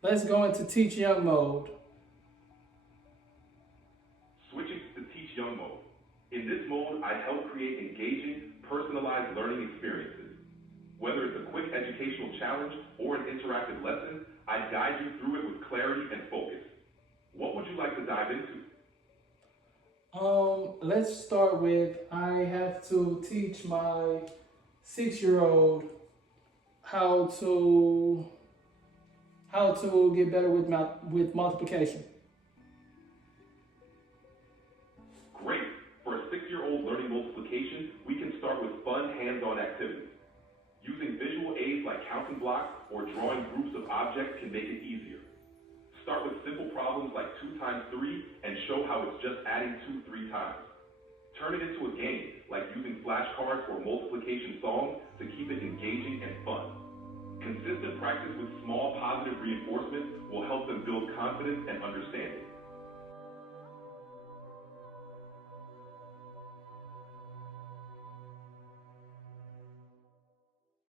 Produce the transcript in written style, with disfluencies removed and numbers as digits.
Let's go into TeachYoung mode. Switching to TeachYoung mode. In this mode, I help create engaging, personalized learning experiences. Whether it's a quick educational challenge or an interactive lesson, I guide you through it with clarity and focus. What would you like to dive into? Let's start with I have to teach my 6-year-old how to get better with multiplication. Great. For a 6-year-old learning multiplication, we can start with fun hands-on activities. Using visual aids like counting blocks or drawing groups of objects can make it easier. Start with simple problems like 2 times 3 and show how it's just adding 2 3 times. Turn it into a game, like using flashcards or multiplication songs to keep it engaging and fun. Consistent practice with small positive reinforcement will help them build confidence and understanding.